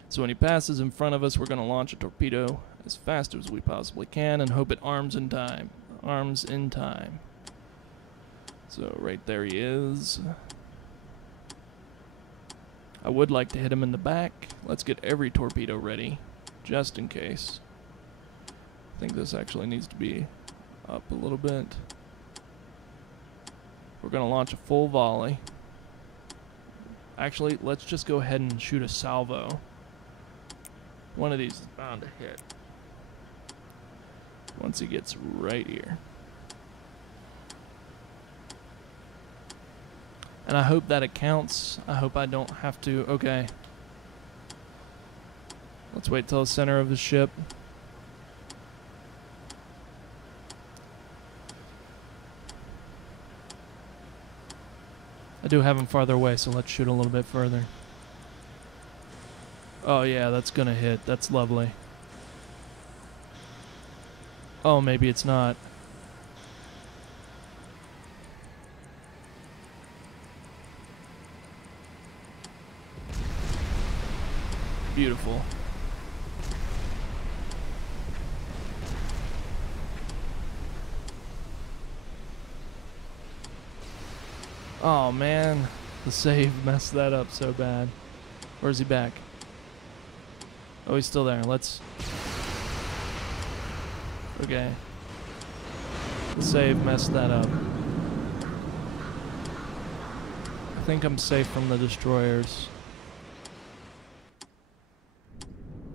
So when he passes in front of us, we're going to launch a torpedo as fast as we possibly can and hope it arms in time. Arms in time. So right there he is. I would like to hit him in the back. Let's get every torpedo ready, just in case. I think this actually needs to be up a little bit. We're going to launch a full volley. Actually, let's just go ahead and shoot a salvo. One of these is bound to hit. Once he gets right here. And I hope that it counts. I hope I don't have to. Okay. Let's wait till the center of the ship. I do have him farther away, so let's shoot a little bit further. Oh yeah, that's gonna hit. That's lovely. Oh, maybe it's not. Beautiful. Oh man, the save messed that up so bad. Where's he back? Oh, he's still there. Let's... Okay. The save messed that up. I think I'm safe from the destroyers.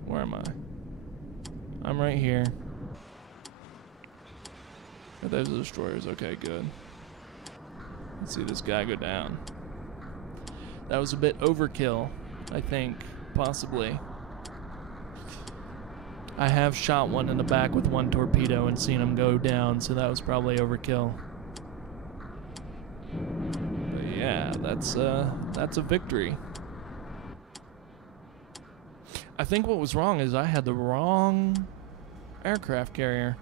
Where am I? I'm right here. Oh, there's the destroyers. Okay, good. Let's see this guy go down. That was a bit overkill, I think, possibly. I have shot one in the back with one torpedo and seen him go down, so that was probably overkill. But yeah, that's a victory. I think what was wrong is I had the wrong aircraft carrier.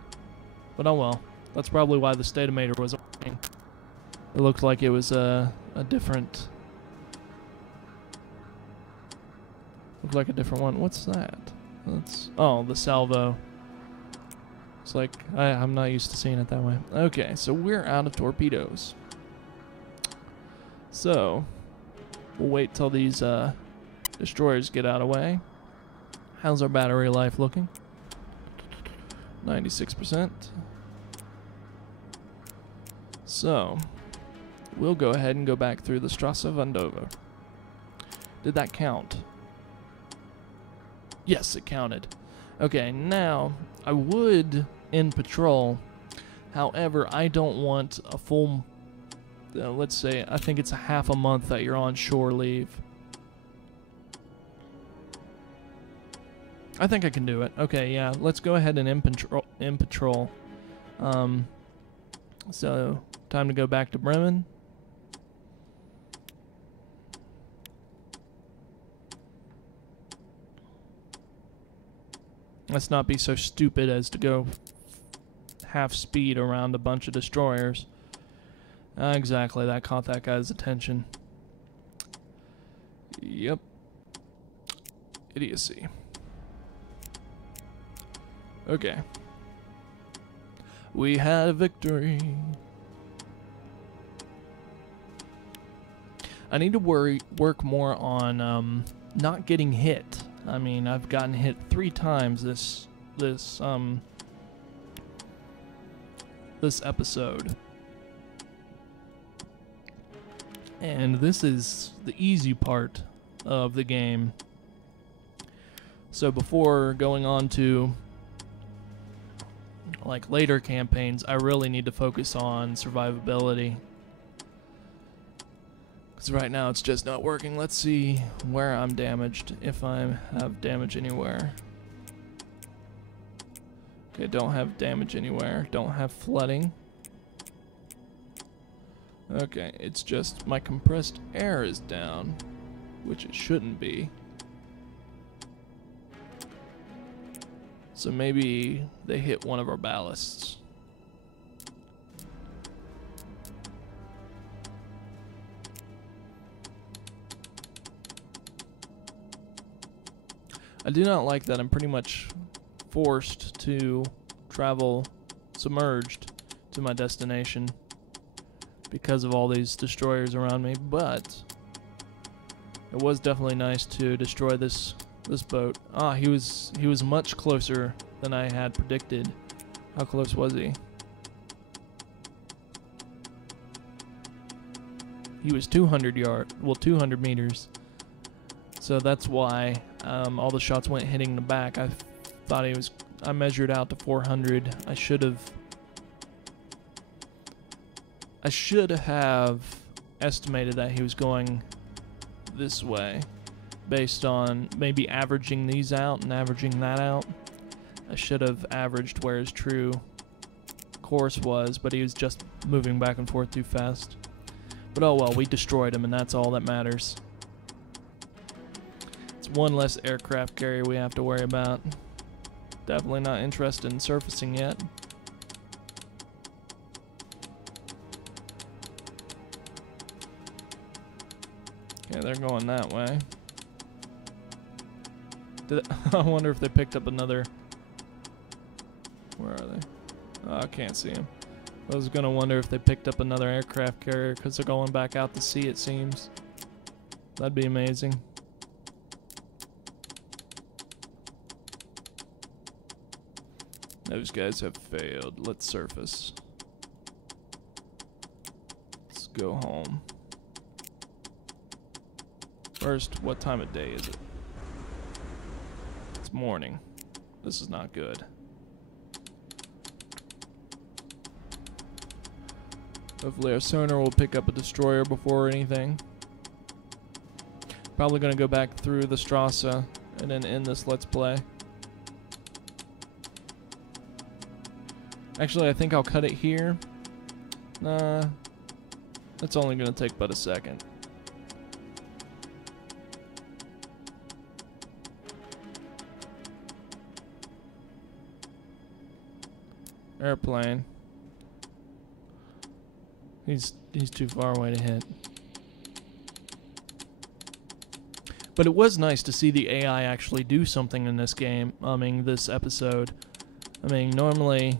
But oh well. That's probably why the Statometer wasn't working. It looked like it was a different... Looked like a different one. What's that? That's... Oh, the salvo. It's like... I'm not used to seeing it that way. Okay, so we're out of torpedoes. So... We'll wait till these destroyers get out of the way. How's our battery life looking? 96%. So, we'll go ahead and go back through the Strasse van Dover. Did that count? Yes, it counted. Okay, now, I would end patrol. However, I don't want a full... let's say, I think it's a half a month that you're on shore leave. I think I can do it. Okay, yeah, let's go ahead and end patrol. So, time to go back to Bremen. Let's not be so stupid as to go half speed around a bunch of destroyers. Exactly, that caught that guy's attention. Yep. Idiocy. Okay. We had a victory. I need to work more on not getting hit. I mean, I've gotten hit 3 times this episode. And this is the easy part of the game. So before going on to like later campaigns, I really need to focus on survivability. Because right now it's just not working. Let's see where I'm damaged, if I have damage anywhere. Okay, don't have damage anywhere. Don't have flooding. Okay, it's just my compressed air is down, which it shouldn't be. So maybe they hit one of our ballasts. I do not like that I'm pretty much forced to travel submerged to my destination because of all these destroyers around me, but it was definitely nice to destroy this boat. Ah, he was much closer than I had predicted. How close was he? He was 200 meters. So that's why all the shots went hitting the back. I thought I measured out to 400. I should have estimated that he was going this way based on maybe averaging these out and averaging that out. I should have averaged where his true course was, but he was just moving back and forth too fast. But oh well, we destroyed him, and that's all that matters. It's one less aircraft carrier we have to worry about. Definitely not interested in surfacing yet. Okay, they're going that way. I wonder if they picked up another... Where are they? Oh, I can't see them. I was gonna wonder if they picked up another aircraft carrier because they're going back out to sea, it seems. That'd be amazing. Those guys have failed. Let's surface. Let's go home. First, what time of day is it? It's morning. This is not good. Hopefully our sonar will pick up a destroyer before anything. Probably going to go back through the Strasse and then end this Let's Play. Actually, I think I'll cut it here. Nah, it's only going to take but a second. Airplane. He's too far away to hit. But it was nice to see the AI actually do something in this game. I mean, this episode. I mean, normally,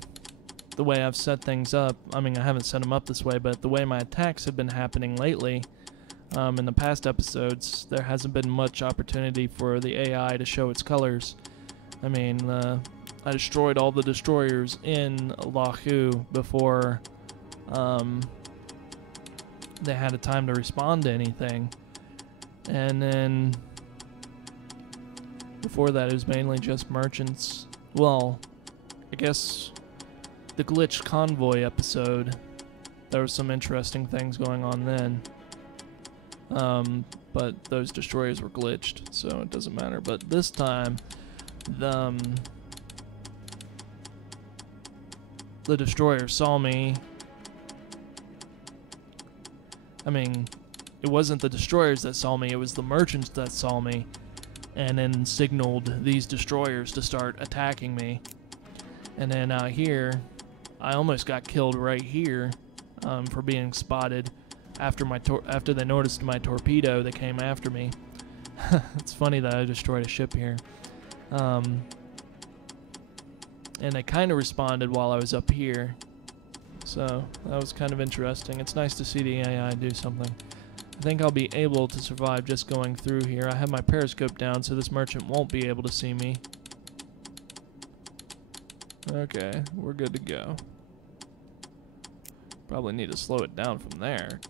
the way I've set things up, I mean, I haven't set them up this way, but the way my attacks have been happening lately, in the past episodes, there hasn't been much opportunity for the AI to show its colors. I mean, I destroyed all the destroyers in Loch Ewe before they had a time to respond to anything. And then before that, it was mainly just merchants. Well, I guess the glitched convoy episode, there were some interesting things going on then. But those destroyers were glitched, so it doesn't matter. But this time, the destroyer saw me. I mean, it wasn't the destroyers that saw me, it was the merchants that saw me, and then signaled these destroyers to start attacking me. And then out here, I almost got killed right here for being spotted. After they noticed my torpedo, they came after me. It's funny that I destroyed a ship here. And they kind of responded while I was up here. So that was kind of interesting. It's nice to see the AI do something. I think I'll be able to survive just going through here. I have my periscope down, so this merchant won't be able to see me. Okay, we're good to go. Probably need to slow it down from there.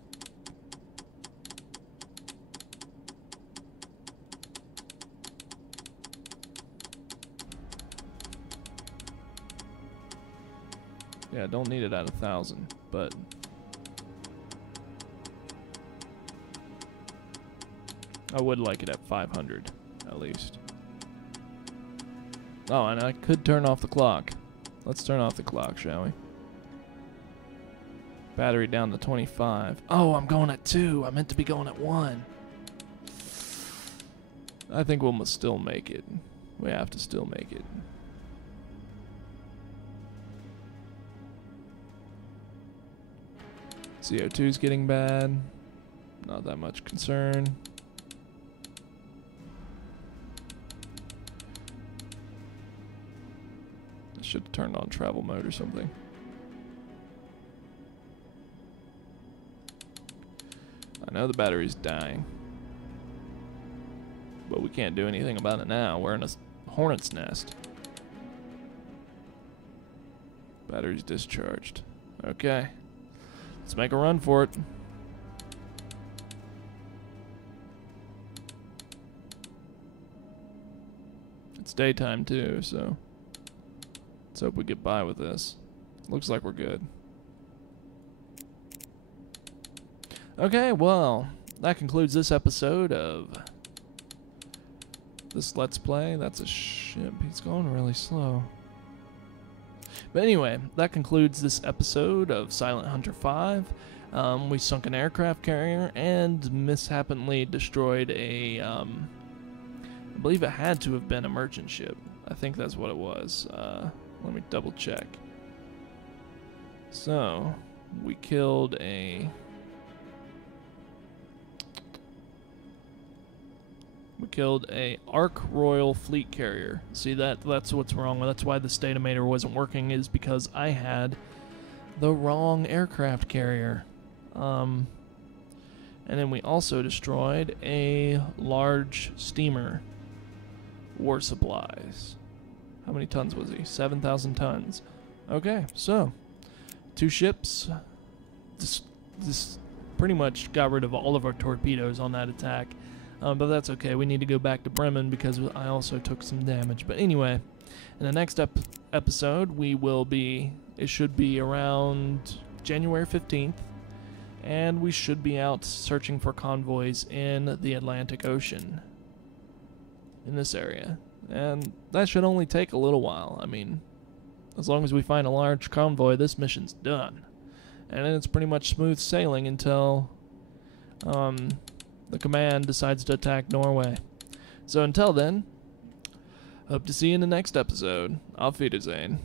Yeah, don't need it at 1,000, but I would like it at 500, at least. Oh, and I could turn off the clock. Let's turn off the clock, shall we? Battery down to 25. Oh, I'm going at 2. I meant to be going at 1. I think we'll still make it. We have to still make it. CO2's getting bad. Not that much concern. I should have turned on travel mode or something. I know the battery's dying, but we can't do anything about it now. We're in a hornet's nest. Battery's discharged. Okay. Let's make a run for it. It's daytime too, so let's hope we get by with this. Looks like we're good. Okay, well, that concludes this episode of this Let's Play. That's a ship. He's going really slow. But anyway, that concludes this episode of Silent Hunter 5. We sunk an aircraft carrier and mishappenly destroyed a, I believe it had to have been a merchant ship. I think that's what it was. Let me double check. So, we killed a... We killed a Ark Royal Fleet Carrier. See, that's what's wrong. That's why the Statometer wasn't working, is because I had the wrong aircraft carrier. And then we also destroyed a large steamer. War supplies. How many tons was he? 7,000 tons. Okay, so 2 ships. This pretty much got rid of all of our torpedoes on that attack. But that's okay. We need to go back to Bremen because I also took some damage. But anyway, in the next episode, we will be... It should be around January 15th. and we should be out searching for convoys in the Atlantic Ocean, in this area. And that should only take a little while. I mean, as long as we find a large convoy, this mission's done. And then it's pretty much smooth sailing until the command decides to attack Norway. So until then, hope to see you in the next episode. Auf Wiedersehen.